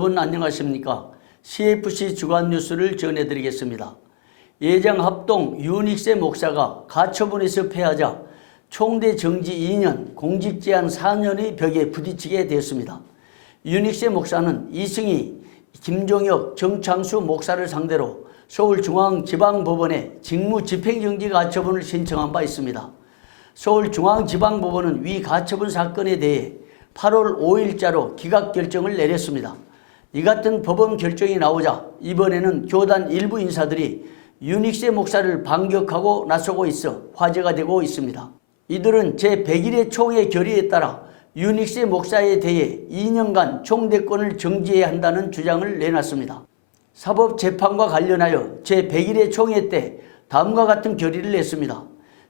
여러분 안녕하십니까? CFC 주간 뉴스를 전해드리겠습니다. 예장 합동 유닉세 목사가 가처분에서 패하자 총대 정지 2년, 공직 제한 4년의 벽에 부딪히게 되었습니다. 유닉세 목사는 이승희, 김종혁, 정창수 목사를 상대로 서울중앙지방법원에 직무집행정지 가처분을 신청한 바 있습니다. 서울중앙지방법원은 위 가처분 사건에 대해 8월 5일자로 기각 결정을 내렸습니다. 이 같은 법원 결정이 나오자 이번에는 교단 일부 인사들이 유닉세 목사를 반격하고 나서고 있어 화제가 되고 있습니다. 이들은 제101회 총회 결의에 따라 유닉세 목사에 대해 2년간 총대권을 정지해야 한다는 주장을 내놨습니다. 사법재판과 관련하여 제101회 총회 때 다음과 같은 결의를 냈습니다.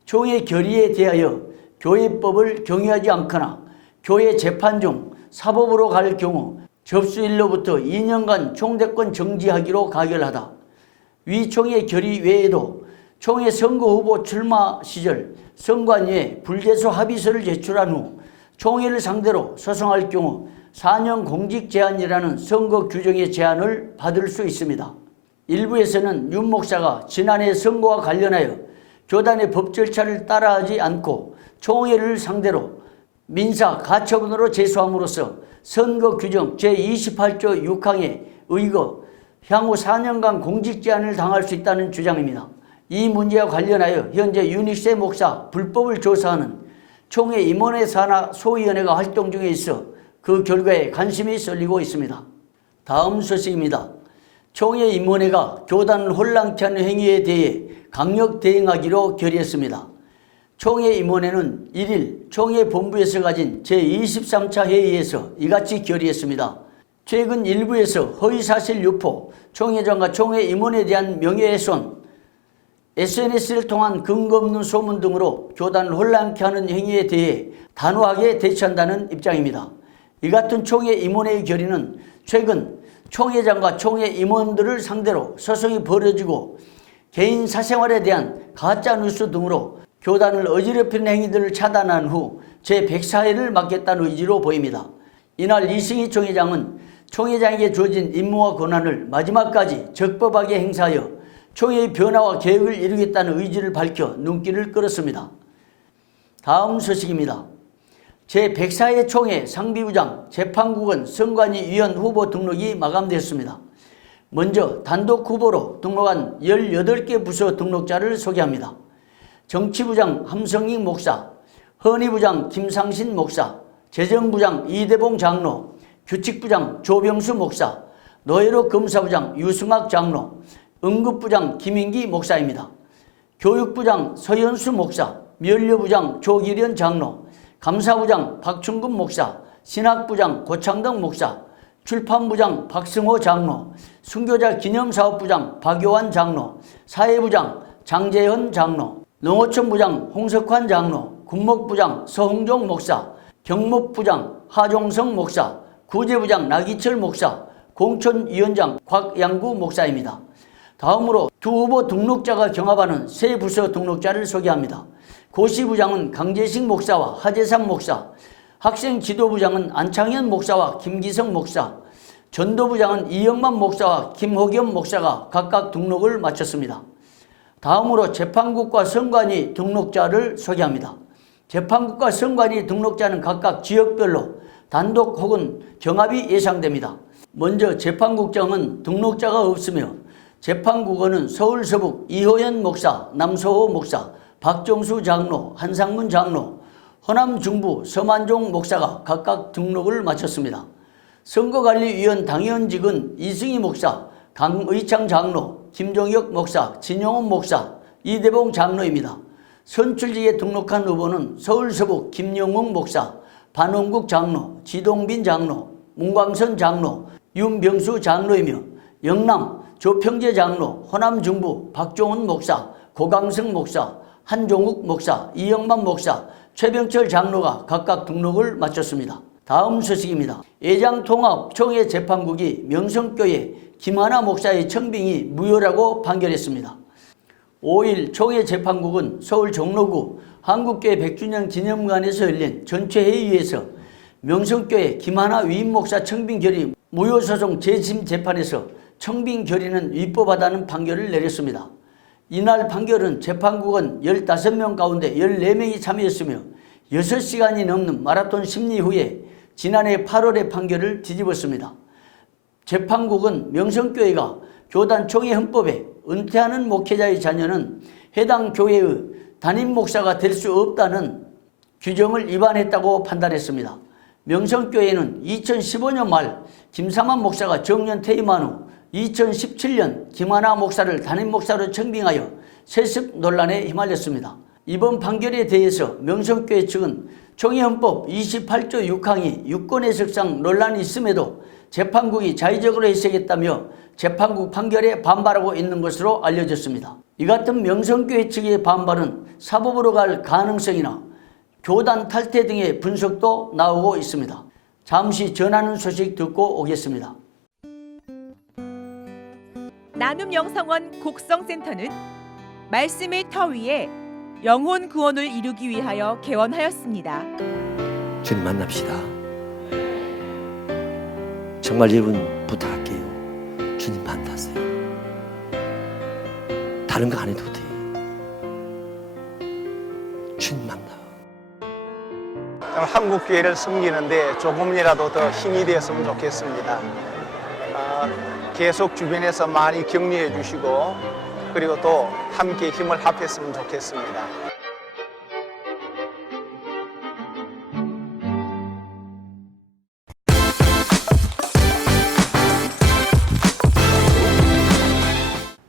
총회 결의에 대하여 교회법을 경유하지 않거나 교회 재판 중 사법으로 갈 경우 접수일로부터 2년간 총대권 정지하기로 가결하다. 위 총회 결의 외에도 총회 선거후보 출마 시절 선관위에 불제소 합의서를 제출한 후 총회를 상대로 소송할 경우 4년 공직 제한이라는 선거 규정의 제한을 받을 수 있습니다. 일부에서는 윤 목사가 지난해 선거와 관련하여 교단의 법 절차를 따라하지 않고 총회를 상대로 민사 가처분으로 제소함으로써 선거 규정 제28조 6항에 의거 향후 4년간 공직 제한을 당할 수 있다는 주장입니다. 이 문제와 관련하여 현재 유닉세 목사 불법을 조사하는 총회 임원회 산하 소위원회가 활동 중에 있어 그 결과에 관심이 쏠리고 있습니다. 다음 소식입니다. 총회 임원회가 교단을 혼란케 하는 행위에 대해 강력 대응하기로 결의했습니다. 총회 임원회는 1일 총회 본부에서 가진 제23차 회의에서 이같이 결의했습니다. 최근 일부에서 허위사실 유포, 총회장과 총회 임원에 대한 명예훼손, SNS를 통한 근거 없는 소문 등으로 교단을 혼란케 하는 행위에 대해 단호하게 대처한다는 입장입니다. 이 같은 총회 임원회의 결의는 최근 총회장과 총회 임원들을 상대로 소송이 벌어지고 개인 사생활에 대한 가짜 뉴스 등으로 교단을 어지럽히는 행위들을 차단한 후 제104회를 맡겠다는 의지로 보입니다. 이날 이승희 총회장은 총회장에게 주어진 임무와 권한을 마지막까지 적법하게 행사하여 총회의 변화와 계획을 이루겠다는 의지를 밝혀 눈길을 끌었습니다. 다음 소식입니다. 제104회 총회 상비부장 재판국은 선관위 위원 후보 등록이 마감되었습니다. 먼저 단독 후보로 등록한 18개 부서 등록자를 소개합니다. 정치부장 함성익 목사, 헌의부장 김상신 목사, 재정부장 이대봉 장로, 규칙부장 조병수 목사, 노회로 검사부장 유승학 장로, 응급부장 김인기 목사입니다. 교육부장 서현수 목사, 면류부장 조기련 장로, 감사부장 박충근 목사, 신학부장 고창덕 목사, 출판부장 박승호 장로, 순교자 기념사업부장 박요한 장로, 사회부장 장재현 장로, 농어촌부장 홍석환 장로, 군목부장 서홍종 목사, 경목부장 하종성 목사, 구제부장 나기철 목사, 공천위원장 곽양구 목사입니다. 다음으로 두 후보 등록자가 경합하는 세 부서 등록자를 소개합니다. 고시부장은 강재식 목사와 하재삼 목사, 학생지도부장은 안창현 목사와 김기성 목사, 전도부장은 이영만 목사와 김호겸 목사가 각각 등록을 마쳤습니다. 다음으로 재판국과 선관위 등록자를 소개합니다. 재판국과 선관위 등록자는 각각 지역별로 단독 혹은 경합이 예상됩니다. 먼저 재판국장은 등록자가 없으며 재판국원은 서울서북 이호연 목사, 남소호 목사, 박정수 장로, 한상문 장로, 호남중부 서만종 목사가 각각 등록을 마쳤습니다. 선거관리위원 당위원직은 이승희 목사, 강의창 장로, 김종혁 목사, 진용훈 목사, 이대봉 장로입니다. 선출직에 등록한 후보는 서울서북 김영웅 목사, 반원국 장로, 지동빈 장로, 문광선 장로, 윤병수 장로이며 영남 조평재 장로, 호남중부 박종훈 목사, 고강성 목사, 한종욱 목사, 이영만 목사, 최병철 장로가 각각 등록을 마쳤습니다. 다음 소식입니다. 예장통합 총회 재판국이 명성교회 김하나 목사의 청빙이 무효라고 판결했습니다. 5일 총회 재판국은 서울 종로구 한국교회 100주년 기념관에서 열린 전체 회의에서 명성교회 김하나 위임 목사 청빙 결의 무효소송 재심 재판에서 청빙 결의는 위법하다는 판결을 내렸습니다. 이날 판결은 재판국은 15명 가운데 14명이 참여했으며 6시간이 넘는 마라톤 심리 후에 지난해 8월의 판결을 뒤집었습니다. 재판국은 명성교회가 교단 총회 헌법에 은퇴하는 목회자의 자녀는 해당 교회의 담임 목사가 될 수 없다는 규정을 위반했다고 판단했습니다. 명성교회는 2015년 말 김상환 목사가 정년 퇴임한 후 2017년 김하나 목사를 담임 목사로 청빙하여 세습 논란에 휘말렸습니다. 이번 판결에 대해서 명성교회 측은 총회헌법 28조 6항이 유권 해석상 논란이 있음에도 재판국이 자의적으로 해석했다며 재판국 판결에 반발하고 있는 것으로 알려졌습니다. 이 같은 명성교회 측의 반발은 사법으로 갈 가능성이나 교단 탈퇴 등의 분석도 나오고 있습니다. 잠시 전하는 소식 듣고 오겠습니다. 나눔 영성원 곡성센터는 말씀의 터 위에 영혼 구원을 이루기 위하여 개원하였습니다. 주님 만납시다. 정말 여러분 부탁할게요. 주님 만나세요. 다른 거 안 해도 돼. 주님 만나. 한국교회를 섬기는데 조금이라도 더 힘이 되었으면 좋겠습니다. 계속 주변에서 많이 격려해 주시고 그리고 또 함께 힘을 합했으면 좋겠습니다.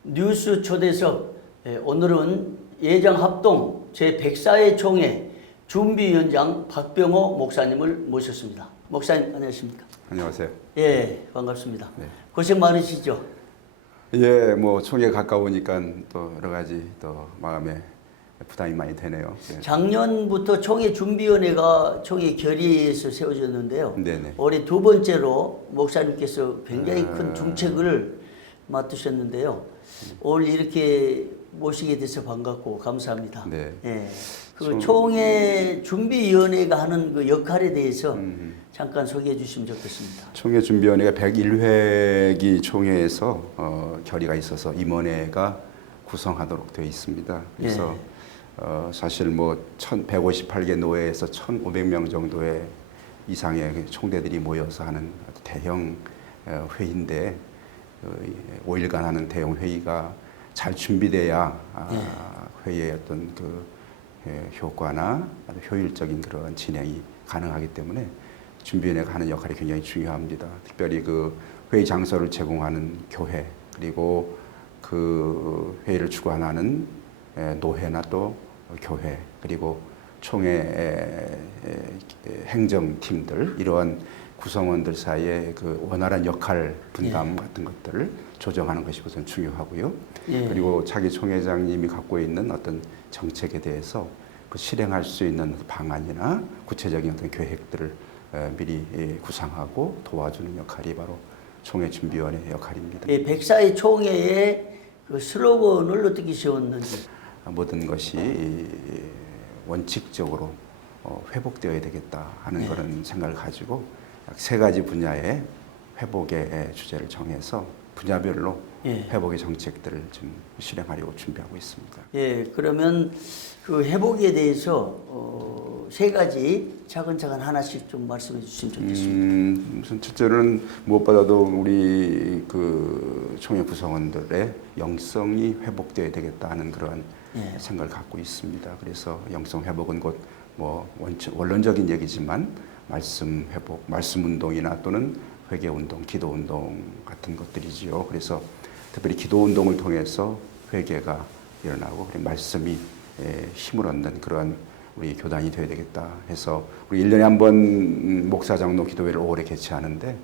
뉴스 초대석, 오늘은 예정합동 제104회 총회 준비위원장 박병호 목사님을 모셨습니다. 목사님 안녕하십니까? 안녕하세요. 예, 반갑습니다. 네. 고생 많으시죠? 예, 뭐 총회 가까우니까 또 여러 가지 또 마음에 부담이 많이 되네요. 예. 작년부터 총회 준비위원회가 총회 결의에서 세워졌는데요. 네네. 올해 두 번째로 목사님께서 굉장히 큰 중책을 맡으셨는데요. 오늘 이렇게 모시게 돼서 반갑고 감사합니다. 네. 예. 그 총회 준비위원회가 하는 그 역할에 대해서 잠깐 소개해 주시면 좋겠습니다. 총회 준비위원회가 101회기 총회에서 결의가 있어서 임원회가 구성하도록 되어 있습니다. 그래서 사실 뭐 158개 노회에서 1,500명 정도의 이상의 총대들이 모여서 하는 대형 회의인데 5일간 하는 대형 회의가 잘 준비돼야 회의의 어떤 그 효과나 효율적인 그런 진행이 가능하기 때문에 준비위원회가 하는 역할이 굉장히 중요합니다. 특별히 그 회의 장소를 제공하는 교회 그리고 그 회의를 주관하는 노회나 또 교회 그리고 총회 행정팀들 이러한 구성원들 사이에 그 원활한 역할 분담 같은 것들을 조정하는 것이 우선 중요하고요. 그리고 자기 총회장님이 갖고 있는 어떤 정책에 대해서 그 실행할 수 있는 방안이나 구체적인 어떤 계획들을 미리 구상하고 도와주는 역할이 바로 총회 준비위원회의 역할입니다. 104회 총회의 그 슬로건을 어떻게 세웠는지. 모든 것이 원칙적으로 회복되어야 되겠다 하는 그런 생각을 가지고 약 3가지 분야의 회복의 주제를 정해서 분야별로 회복의 정책들을 좀 실행하려고 준비하고 있습니다. 예, 그러면 그 회복에 대해서 3가지 차근차근 하나씩 좀 말씀해 주시면 좋겠습니다. 우선 첫째는 무엇보다도 우리 그 총회 구성원들의 영성이 회복되어야 되겠다 하는 그런 생각을 갖고 있습니다. 그래서 영성 회복은 곧 뭐 원론적인 얘기지만 말씀 회복, 말씀 운동이나 또는 회개 운동, 기도 운동 같은 것들이지요. 그래서 특별히 기도 운동을 통해서 회개가 일어나고 그리고 말씀이 힘을 얻는 그런 우리 교단이 되어야 되겠다 해서 우리 1년에 한 번 목사 장로 기도회를 5월에 개최하는데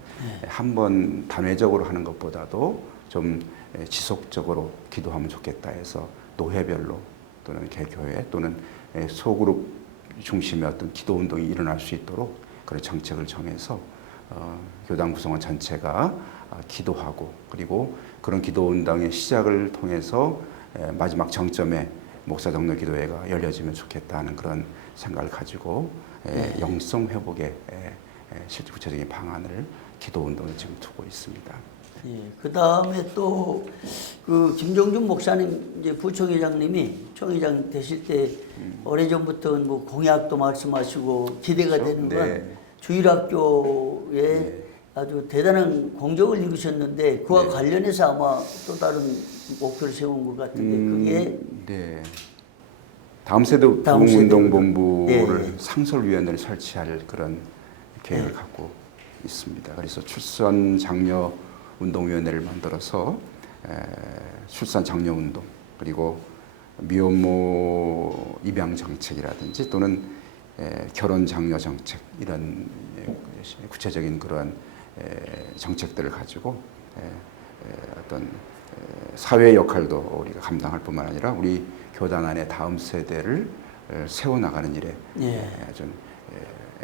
한 번 단회적으로 하는 것보다도 좀 지속적으로 기도하면 좋겠다 해서 노회별로 또는 개교회 또는 소그룹 중심의 어떤 기도 운동이 일어날 수 있도록 그런 정책을 정해서 교단 구성원 전체가 기도하고 그리고 그런 기도 운동의 시작을 통해서 마지막 정점에 목사 장로 기도회가 열려지면 좋겠다는 그런 생각을 가지고 영성 회복에 실제 구체적인 방안을 기도 운동을 지금 두고 있습니다. 예, 그 다음에 또 그 김종준 목사님 이제 부총회장님이 총회장 되실 때 오래전부터 뭐 공약도 말씀하시고 기대가 그렇죠? 되는 건 네. 주일학교에 네. 아주 대단한 공적을 이루셨는데 그와 네. 관련해서 아마 또 다른 목표를 세운 것 같은데 그게 네. 다음 세대 다음 세대 부흥운동본부를 예. 상설위원회를 설치할 그런 계획을 갖고 있습니다. 그래서 출산 장려 운동위원회를 만들어서 출산 장려 운동 그리고 미혼모 입양 정책이라든지 또는 결혼 장려 정책 이런 구체적인 그러한 정책들을 가지고 어떤 사회 역할도 우리가 감당할 뿐만 아니라 우리 교단 안에 다음 세대를 세워나가는 일에 예. 좀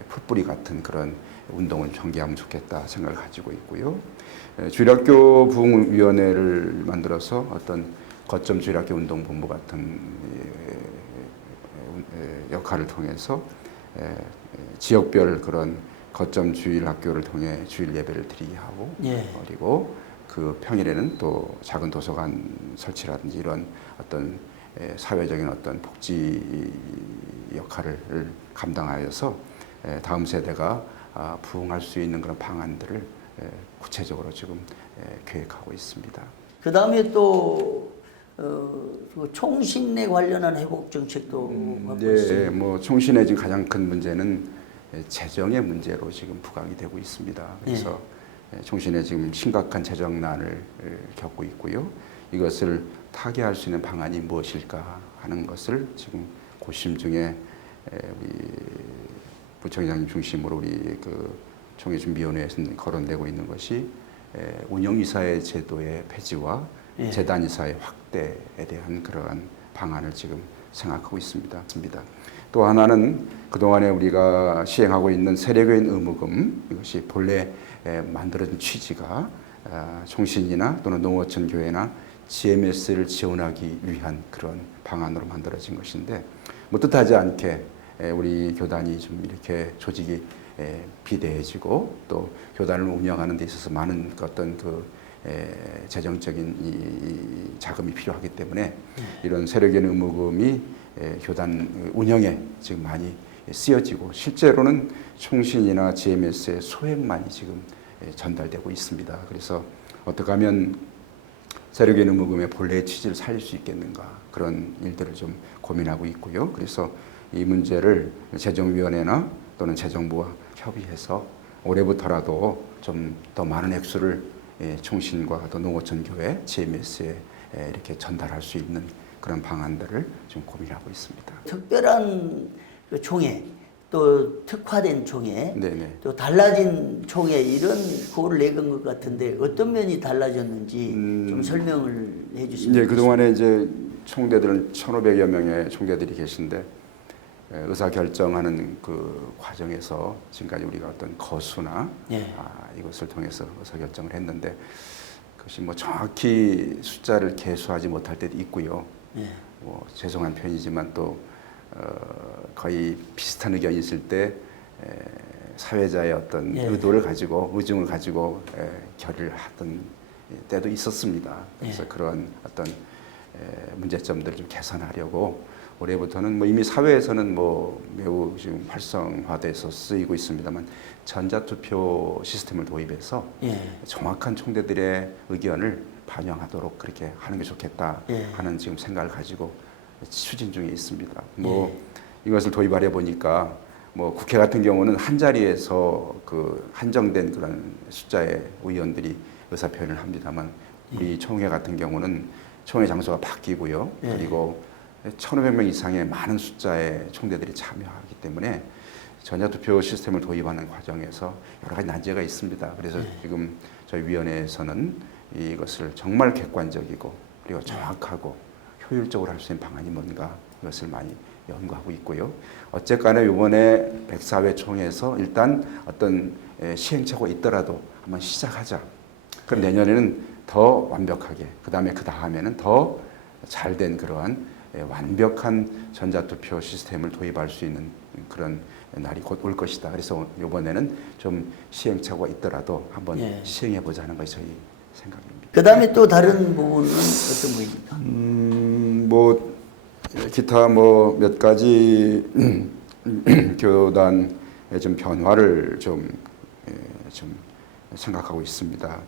풀뿌리 같은 그런 운동을 전개하면 좋겠다 생각을 가지고 있고요. 주일학교 부흥위원회를 만들어서 어떤 거점 주일학교 운동본부 같은 역할을 통해서 지역별 그런 거점 주일학교를 통해 주일 예배를 드리게 하고 예. 그리고 그 평일에는 또 작은 도서관 설치라든지 이런 어떤 사회적인 어떤 복지 역할을 감당하여서 다음 세대가 부흥할 수 있는 그런 방안들을 구체적으로 지금 계획하고 있습니다. 그 다음에 또 총신에 관련한 회복 정책도 갖고 있어요. 네, 뭐 총신의 지금 가장 큰 문제는 재정의 문제로 지금 부각이 되고 있습니다. 그래서 총신에 지금 심각한 재정난을 겪고 있고요. 이것을 타개할 수 있는 방안이 무엇일까 하는 것을 지금 고심 중에 우리 부총회장님 중심으로 우리 그 총회준비위원회에서 거론되고 있는 것이 운영이사회 제도의 폐지와 재단이사의 확대에 대한 그러한 방안을 지금 생각하고 있습니다. 또 하나는 그동안에 우리가 시행하고 있는 세례교인 의무금 이것이 본래 만들어진 취지가 총신이나 또는 농어촌 교회나 GMS를 지원하기 위한 그런 방안으로 만들어진 것인데 뭐 뜻하지 않게 우리 교단이 좀 이렇게 조직이 비대해지고 또 교단을 운영하는 데 있어서 많은 어떤 그 재정적인 이 자금이 필요하기 때문에 이런 세례교인 의무금이 교단 운영에 지금 많이 쓰여지고 실제로는 총신이나 GMS의 소액만이 지금 전달되고 있습니다. 그래서 어떻게 하면 세례교인 의무금의 본래의 취지를 살릴 수 있겠는가 그런 일들을 좀 고민하고 있고요. 그래서 이 문제를 재정위원회나 또는 재정부와 협의해서 올해부터라도 좀 더 많은 액수를 총신과 또 농어촌 교회, GMS에 이렇게 전달할 수 있는 그런 방안들을 좀 고민하고 있습니다. 특별한 그 총회, 또 특화된 총회, 네네. 또 달라진 총회 이런 그거를 내건 것 같은데 어떤 면이 달라졌는지 좀 설명을 해주시면 네, 그동안에 이제 총대들은 1,500여 명의 총대들이 계신데 의사 결정하는 그 과정에서 지금까지 우리가 어떤 거수나 이것을 통해서 의사 결정을 했는데 그것이 뭐 정확히 숫자를 계수하지 못할 때도 있고요. 뭐 죄송한 편이지만 또 거의 비슷한 의견이 있을 때 사회자의 어떤 의도를 가지고 의중을 가지고 결의를 하던 때도 있었습니다. 그래서 그런 어떤 문제점들을 좀 개선하려고 올해부터는 뭐 이미 사회에서는 뭐 매우 지금 활성화돼서 쓰이고 있습니다만 전자투표 시스템을 도입해서 정확한 총대들의 의견을 반영하도록 그렇게 하는 게 좋겠다 하는 지금 생각을 가지고 추진 중에 있습니다. 뭐 이것을 도입하려 보니까 뭐 국회 같은 경우는 한 자리에서 그 한정된 그런 숫자의 의원들이 의사 표현을 합니다만 우리 총회 같은 경우는 총회 장소가 바뀌고요. 그리고 1,500명 이상의 많은 숫자의 총대들이 참여하기 때문에 전자투표 시스템을 도입하는 과정에서 여러 가지 난제가 있습니다. 그래서 지금 저희 위원회에서는 이것을 정말 객관적이고 그리고 정확하고 효율적으로 할 수 있는 방안이 뭔가 이것을 많이 연구하고 있고요. 어쨌거나 이번에 104회 총회에서 일단 어떤 시행착오가 있더라도 한번 시작하자. 그럼 내년에는 더 완벽하게, 그 다음에는 더 잘된 그러한 완벽한 전자투표 시스템을 도입할 수 있는 그런 날이 곧 올 것이다. 그래서 이번에는 좀 시행착오가 있더라도 한번 예. 시행해보자 하는 것이 저희 생각입니다. 그 다음에 또 다른 부분은 어떤 부분입니까? 뭐 기타 뭐 몇 가지 교단의 좀 변화를 좀 생각하고 있습니다.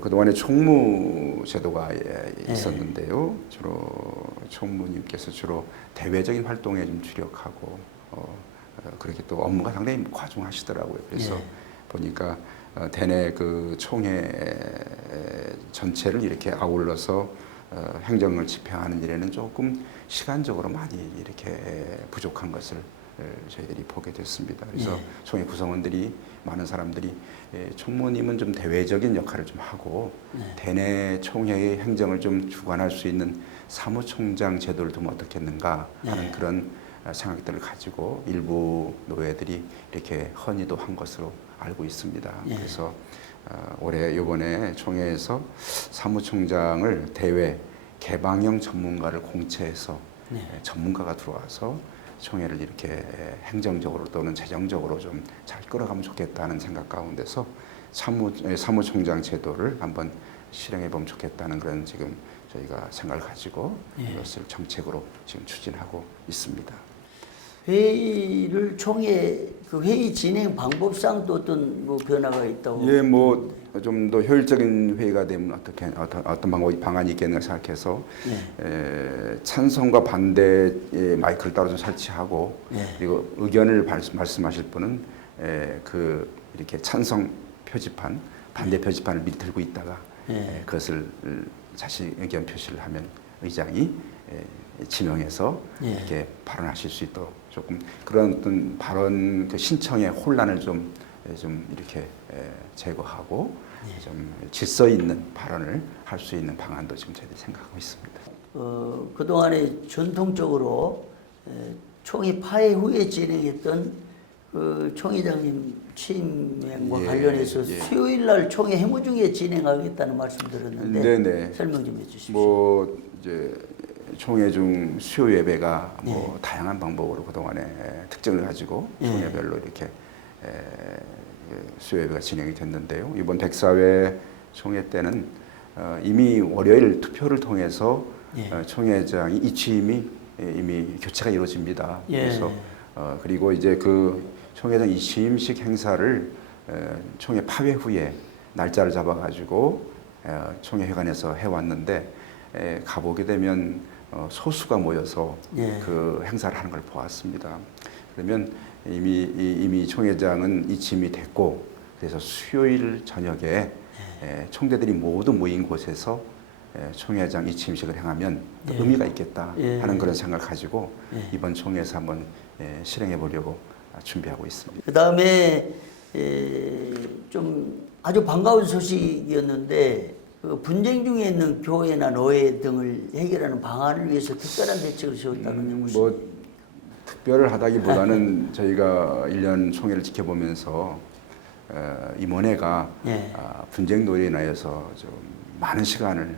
그동안에 총무 제도가 있었는데요. 주로 총무님께서 주로 대외적인 활동에 좀 주력하고 그렇게 또 업무가 상당히 과중하시더라고요. 그래서 보니까 대내 그 총회 전체를 이렇게 아울러서 행정을 집행하는 일에는 조금 시간적으로 많이 이렇게 부족한 것을 저희들이 보게 됐습니다. 그래서 총회 구성원들이 많은 사람들이 총무님은 좀 대외적인 역할을 좀 하고 대내 총회의 행정을 좀 주관할 수 있는 사무총장 제도를 두면 어떻겠는가 하는 그런 생각들을 가지고 일부 노회들이 이렇게 헌의도 한 것으로 알고 있습니다. 그래서 올해 이번에 총회에서 사무총장을 대외 개방형 전문가를 공채해서 전문가가 들어와서 총회를 이렇게 행정적으로 또는 재정적으로 좀 잘 끌어가면 좋겠다는 생각 가운데서 사무총장 제도를 한번 실행해 보면 좋겠다는 그런 지금 저희가 생각을 가지고 이것을 정책으로 지금 추진하고 있습니다. 회의를 총회 그 회의 진행 방법상도 어떤 뭐 변화가 있다고? 예, 뭐 좀 더 효율적인 회의가 되면 어떤 방법이 방안이 있겠는가 생각해서 찬성과 반대의 마이크를 따로 좀 설치하고 그리고 의견을 말씀하실 분은 그 이렇게 찬성 표지판, 반대 표지판을 미리 들고 있다가 그것을 자신 의견 표시를 하면 의장이 지명해서 이렇게 발언하실 수 있도록 조금 그런 어떤 발언 그 신청의 혼란을 좀 이렇게 제거하고 좀 질서 있는 발언을 할 수 있는 방안도 지금 저희들이 생각하고 있습니다. 그동안에 전통적으로 총회 파회 후에 진행했던 그 총회장님 취임행과 관련해서 수요일 날 총회 회무 중에 진행하겠다는 말씀 들었는데 네네. 설명 좀 해주십시오. 뭐 이제 총회 중 수요 예배가 뭐 다양한 방법으로 그동안에 특징을 가지고 총회별로 이렇게 수요 예배가 진행이 됐는데요. 이번 백사회 총회 때는 이미 월요일 투표를 통해서 총회장이 이취임이 이미 교체가 이루어집니다. 그래서 그리고 이제 그 총회장 이취임식 행사를 총회 파회 후에 날짜를 잡아가지고 총회회관에서 해왔는데 가보게 되면 소수가 모여서 그 행사를 하는 걸 보았습니다. 그러면 이미 총회장은 이침이 됐고 그래서 수요일 저녁에 총대들이 모두 모인 곳에서 총회장 이침식을 행하면 또 의미가 있겠다 하는 그런 생각을 가지고 이번 총회에서 한번 실행해 보려고 준비하고 있습니다. 그 다음에 좀 아주 반가운 소식이었는데 그 분쟁 중에 있는 교회나 노회 등을 해결하는 방안을 위해서 특별한 대책을 세웠다는 게 무슨? 뭐 특별하다기보다는 저희가 1년 총회를 지켜보면서 임원회가 분쟁 노래에 인하여서 좀 많은 시간을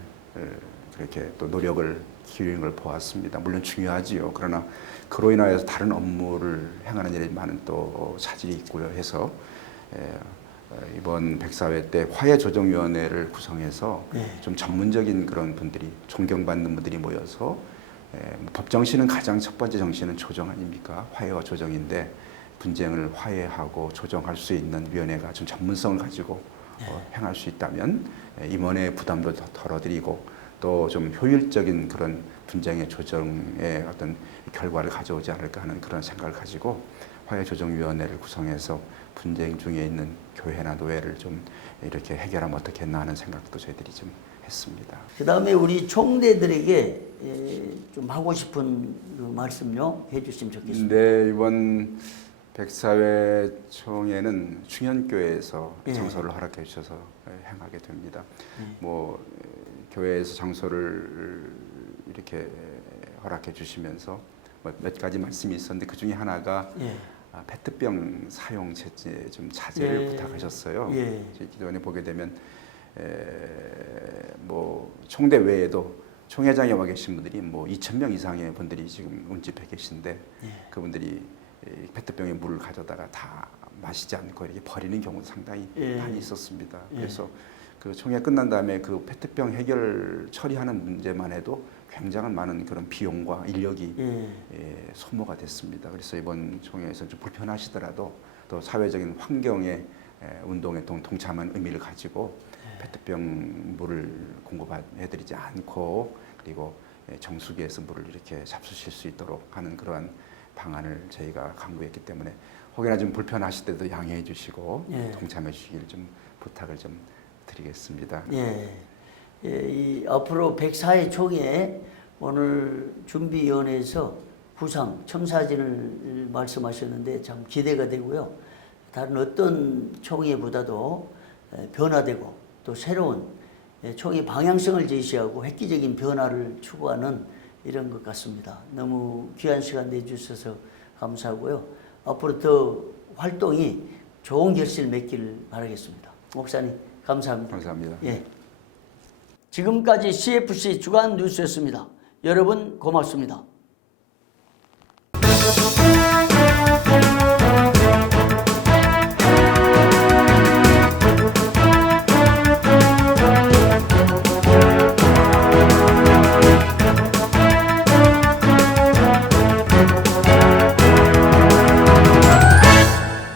그렇게 또 노력을 기울이는 걸 보았습니다. 물론 중요하지요. 그러나 그로 인하여서 다른 업무를 행하는 일에 많은 또 차질이 있고요 해서 이번 백사회 때 화해조정위원회를 구성해서 좀 전문적인 그런 분들이 존경받는 분들이 모여서 법정시는 가장 첫 번째 정신은 조정 아닙니까? 화해와 조정인데 분쟁을 화해하고 조정할 수 있는 위원회가 좀 전문성을 가지고 행할 수 있다면 임원의 부담도 더 덜어드리고 또 좀 효율적인 그런 분쟁의 조정의 어떤 결과를 가져오지 않을까 하는 그런 생각을 가지고 화해조정위원회를 구성해서 분쟁 중에 있는 교회나 노회를 좀 이렇게 해결하면 어떻겠나 하는 생각도 저희들이 좀 했습니다. 그 다음에 우리 총대들에게 좀 하고 싶은 그 말씀요 해주시면 좋겠습니다. 네, 이번 백사회 총회는 충현교회에서 장소를 허락해 주셔서 행하게 됩니다. 뭐 교회에서 장소를 이렇게 허락해 주시면서 몇 가지 말씀이 있었는데 그 중에 하나가 페트병 사용 좀 자제를 부탁하셨어요. 기도원에 보게 되면 뭐 총대 외에도 총회장에 와 계신 분들이 뭐 2,000명 이상의 분들이 지금 운집해 계신데 그분들이 이 페트병에 물을 가져다가 다 마시지 않고 이렇게 버리는 경우도 상당히 많이 있었습니다. 그래서 그 총회 끝난 다음에 그 페트병 해결 처리하는 문제만 해도 굉장한 많은 그런 비용과 인력이 소모가 됐습니다. 그래서 이번 총회에서 좀 불편하시더라도 또 사회적인 환경의 운동에 동참한 의미를 가지고 페트병 물을 공급해드리지 않고 그리고 정수기에서 물을 이렇게 잡수실 수 있도록 하는 그러한 방안을 저희가 강구했기 때문에 혹여나 좀 불편하실 때도 양해해 주시고 동참해 주시기를 좀 부탁을 좀 드리겠습니다. 이 앞으로 104회 총회 오늘 준비위원회에서 구상 청사진을 말씀하셨는데 참 기대가 되고요. 다른 어떤 총회보다도 변화되고 또 새로운 총회 방향성을 제시하고 획기적인 변화를 추구하는 이런 것 같습니다. 너무 귀한 시간 내주셔서 감사하고요. 앞으로 더 활동이 좋은 결실을 맺기를 바라겠습니다. 목사님 감사합니다. 감사합니다. 예. 지금까지 CFC 주간 뉴스였습니다. 여러분 고맙습니다.